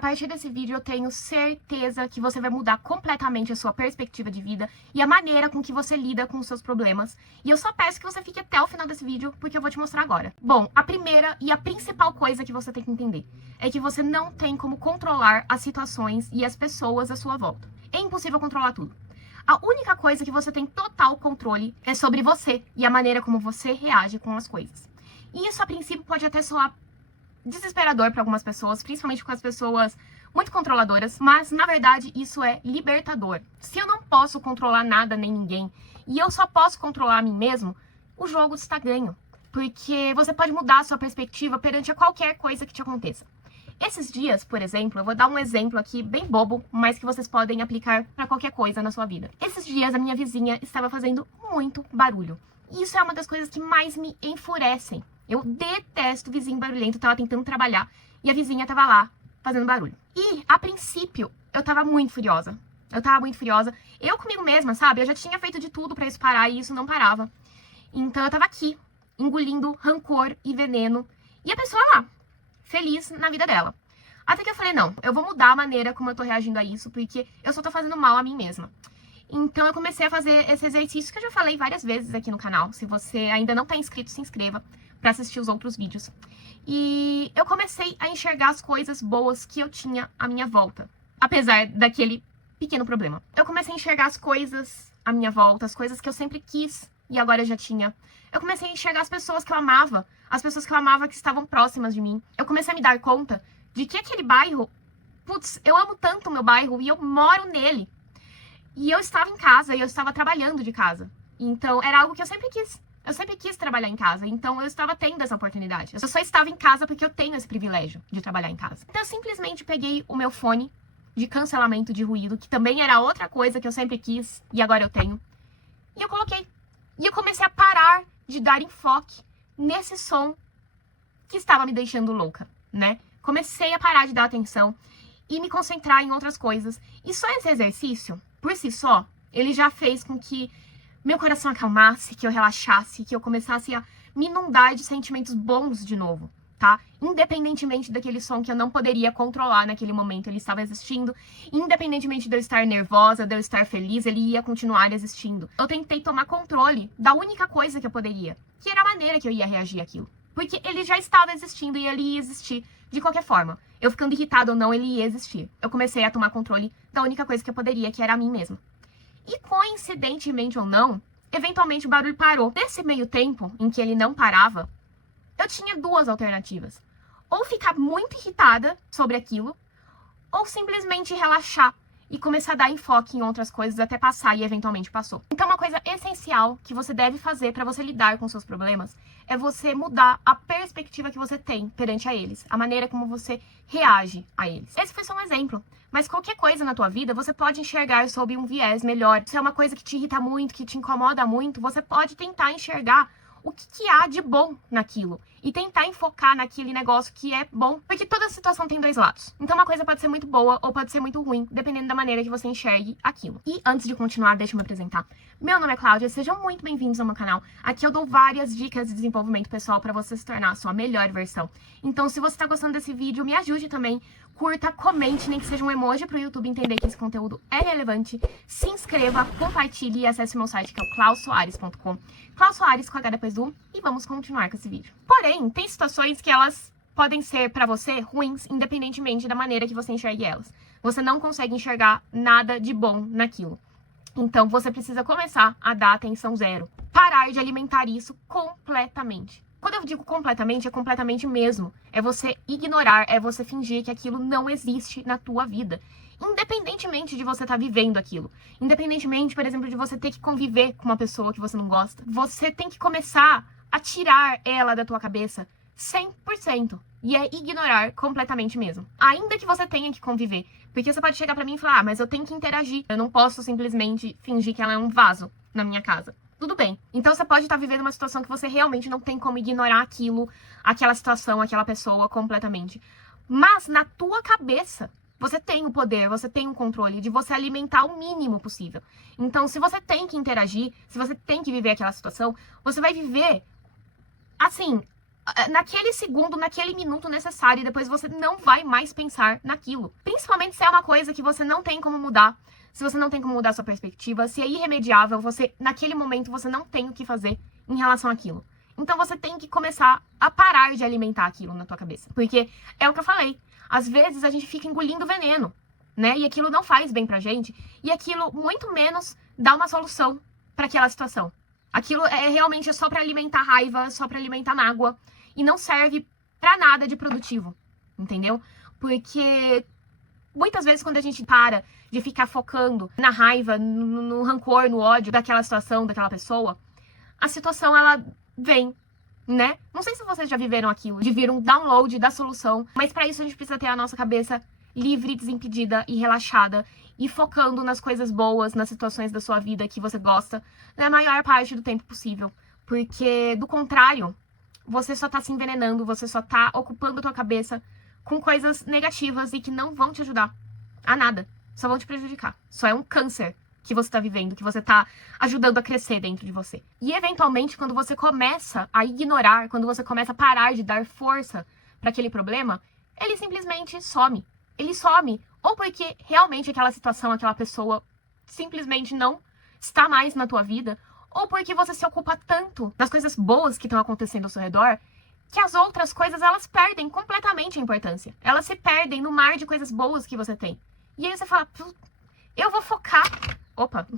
A partir desse vídeo eu tenho certeza que você vai mudar completamente a sua perspectiva de vida e a maneira com que você lida com os seus problemas. E eu só peço que você fique até o final desse vídeo, porque eu vou te mostrar agora. Bom, a primeira e a principal coisa que você tem que entender é que você não tem como controlar as situações e as pessoas à sua volta. É impossível controlar tudo. A única coisa que você tem total controle é sobre você e a maneira como você reage com as coisas. E isso, a princípio, pode até soar desesperador para algumas pessoas, principalmente com as pessoas muito controladoras, mas, na verdade, isso é libertador. Se eu não posso controlar nada nem ninguém, e eu só posso controlar a mim mesmo, o jogo está ganho. Porque você pode mudar a sua perspectiva perante a qualquer coisa que te aconteça. Esses dias, por exemplo, eu vou dar um exemplo aqui bem bobo, mas que vocês podem aplicar para qualquer coisa na sua vida. Esses dias a minha vizinha estava fazendo muito barulho. E isso é uma das coisas que mais me enfurecem. Eu detesto vizinho barulhento, eu tava tentando trabalhar e a vizinha tava lá fazendo barulho. E, a princípio, eu tava muito furiosa. Eu comigo mesma, sabe? Eu já tinha feito de tudo pra isso parar e isso não parava. Então eu tava aqui, engolindo rancor e veneno. E a pessoa lá, feliz na vida dela. Até que eu falei, não, eu vou mudar a maneira como eu tô reagindo a isso, porque eu só tô fazendo mal a mim mesma. Então eu comecei a fazer esse exercício que eu já falei várias vezes aqui no canal. Se você ainda não tá inscrito, se inscreva pra assistir os outros vídeos. E eu comecei a enxergar as coisas boas que eu tinha à minha volta, apesar daquele pequeno problema. Eu comecei a enxergar as coisas à minha volta, as coisas que eu sempre quis e agora eu já tinha. Eu comecei a enxergar as pessoas que eu amava, as pessoas que eu amava que estavam próximas de mim. Eu comecei a me dar conta de que aquele bairro, putz, eu amo tanto o meu bairro e eu moro nele. E eu estava em casa e eu estava trabalhando de casa. Então era algo que eu sempre quis. Eu sempre quis trabalhar em casa, então eu estava tendo essa oportunidade. Eu só estava em casa porque eu tenho esse privilégio de trabalhar em casa. Então eu simplesmente peguei o meu fone de cancelamento de ruído, que também era outra coisa que eu sempre quis e agora eu tenho. E eu coloquei. E eu comecei a parar de dar enfoque nesse som que estava me deixando louca, né? Comecei a parar de dar atenção e me concentrar em outras coisas. E só esse exercício, por si só, ele já fez com que meu coração acalmasse, que eu relaxasse, que eu começasse a me inundar de sentimentos bons de novo, tá? Independentemente daquele som que eu não poderia controlar naquele momento, ele estava existindo. Independentemente de eu estar nervosa, de eu estar feliz, ele ia continuar existindo. Eu tentei tomar controle da única coisa que eu poderia, que era a maneira que eu ia reagir àquilo. Porque ele já estava existindo e ele ia existir de qualquer forma. Eu ficando irritada ou não, ele ia existir. Eu comecei a tomar controle da única coisa que eu poderia, que era a mim mesma. E coincidentemente ou não, eventualmente o barulho parou. Nesse meio tempo em que ele não parava, eu tinha duas alternativas. Ou ficar muito irritada sobre aquilo, ou simplesmente relaxar e começar a dar enfoque em outras coisas até passar e eventualmente passou. Então uma coisa essencial que você deve fazer para você lidar com seus problemas é você mudar a perspectiva que você tem perante a eles, a maneira como você reage a eles. Esse foi só um exemplo, mas qualquer coisa na tua vida você pode enxergar sob um viés melhor. Se é uma coisa que te irrita muito, que te incomoda muito, você pode tentar enxergar o que há de bom naquilo e tentar enfocar naquele negócio que é bom, porque toda situação tem dois lados. Então uma coisa pode ser muito boa ou pode ser muito ruim, dependendo da maneira que você enxergue aquilo. E antes de continuar, deixa eu me apresentar. Meu nome é Cláudia, sejam muito bem-vindos ao meu canal. Aqui eu dou várias dicas de desenvolvimento pessoal para você se tornar a sua melhor versão. Então se você tá gostando desse vídeo, me ajude também, curta, comente, nem que seja um emoji para o YouTube entender que esse conteúdo é relevante. Se inscreva, compartilhe e acesse o meu site que é o clausoares.com. Klaus Soares com H depois do e vamos continuar com esse vídeo. Porém, tem situações que elas podem ser pra você ruins, independentemente da maneira que você enxergue elas. Você não consegue enxergar nada de bom naquilo. Então você precisa começar a dar atenção zero. Parar de alimentar isso completamente. Quando eu digo completamente, é completamente mesmo. É você ignorar, é você fingir que aquilo não existe na tua vida. Independentemente de você estar vivendo aquilo. Independentemente, por exemplo, de você ter que conviver com uma pessoa que você não gosta. Você tem que começar a tirar ela da tua cabeça 100%. E é ignorar completamente mesmo. Ainda que você tenha que conviver. Porque você pode chegar pra mim e falar, mas eu tenho que interagir. Eu não posso simplesmente fingir que ela é um vaso na minha casa. Tudo bem. Então você pode estar vivendo uma situação que você realmente não tem como ignorar aquilo, aquela situação, aquela pessoa completamente. Mas na tua cabeça, você tem o poder, você tem o controle de você alimentar o mínimo possível. Então, se você tem que interagir, se você tem que viver aquela situação, você vai viver, assim, naquele segundo, naquele minuto necessário, e depois você não vai mais pensar naquilo. Principalmente se é uma coisa que você não tem como mudar, se você não tem como mudar sua perspectiva, se é irremediável, naquele momento, você não tem o que fazer em relação àquilo. Então você tem que começar a parar de alimentar aquilo na tua cabeça. Porque é o que eu falei, às vezes a gente fica engolindo veneno, né? E aquilo não faz bem pra gente, e aquilo muito menos dá uma solução para aquela situação. Aquilo realmente só pra alimentar raiva, só pra alimentar mágoa, e não serve pra nada de produtivo, entendeu? Porque muitas vezes quando a gente para de ficar focando na raiva, no rancor, no ódio daquela situação, daquela pessoa, a situação ela vem, né? Não sei se vocês já viveram aquilo, de vir um download da solução, mas pra isso a gente precisa ter a nossa cabeça livre, desimpedida e relaxada, e focando nas coisas boas, nas situações da sua vida que você gosta, na maior parte do tempo possível. Porque, do contrário, você só tá se envenenando, você só tá ocupando a tua cabeça com coisas negativas e que não vão te ajudar a nada. Só vão te prejudicar. Só é um câncer que você tá vivendo, que você tá ajudando a crescer dentro de você. E, eventualmente, quando você começa a ignorar, quando você começa a parar de dar força para aquele problema, ele simplesmente some. Ele some, ou porque realmente aquela situação, aquela pessoa simplesmente não está mais na tua vida, ou porque você se ocupa tanto das coisas boas que estão acontecendo ao seu redor, que as outras coisas, elas perdem completamente a importância. Elas se perdem no mar de coisas boas que você tem. E aí você fala, eu vou focar... Opa!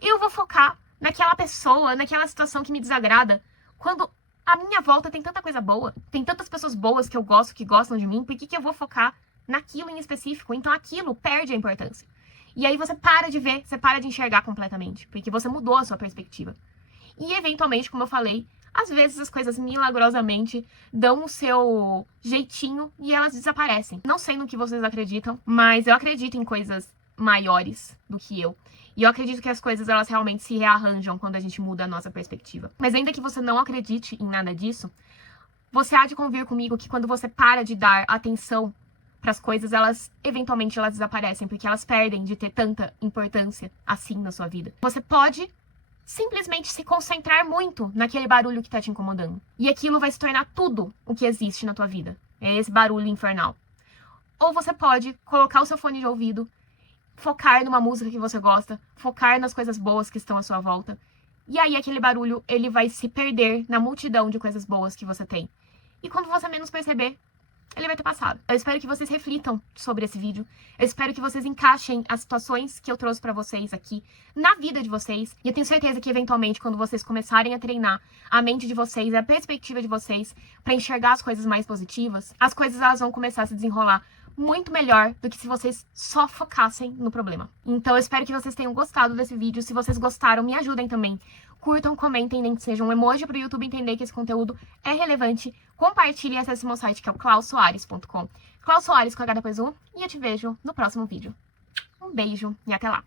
Eu vou focar naquela pessoa, naquela situação que me desagrada, quando à minha volta tem tanta coisa boa, tem tantas pessoas boas que eu gosto, que gostam de mim, por que eu vou focar naquilo em específico? Então aquilo perde a importância. E aí você para de ver, você para de enxergar completamente, porque você mudou a sua perspectiva. E eventualmente, como eu falei, às vezes as coisas milagrosamente dão o seu jeitinho e elas desaparecem. Não sei no que vocês acreditam, mas eu acredito em coisas maiores do que eu. E eu acredito que as coisas, elas realmente se rearranjam quando a gente muda a nossa perspectiva. Mas ainda que você não acredite em nada disso, você há de convir comigo que quando você para de dar atenção para as coisas, eventualmente elas desaparecem, porque elas perdem de ter tanta importância assim na sua vida. Você pode simplesmente se concentrar muito naquele barulho que está te incomodando. E aquilo vai se tornar tudo o que existe na tua vida. É esse barulho infernal. Ou você pode colocar o seu fone de ouvido, focar numa música que você gosta, focar nas coisas boas que estão à sua volta. E aí aquele barulho, ele vai se perder na multidão de coisas boas que você tem. E quando você menos perceber, ele vai ter passado. Eu espero que vocês reflitam sobre esse vídeo. Eu espero que vocês encaixem as situações que eu trouxe pra vocês aqui na vida de vocês. E eu tenho certeza que, eventualmente, quando vocês começarem a treinar a mente de vocês, a perspectiva de vocês, pra enxergar as coisas mais positivas, as coisas elas vão começar a se desenrolar muito melhor do que se vocês só focassem no problema. Então eu espero que vocês tenham gostado desse vídeo. Se vocês gostaram, me ajudem também. Curtam, comentem, nem que seja um emoji para o YouTube entender que esse conteúdo é relevante. Compartilhe e acesse meu site, que é o clausoares.com. Klaus Soares com H depois U. E eu te vejo no próximo vídeo. Um beijo e até lá.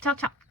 Tchau, tchau.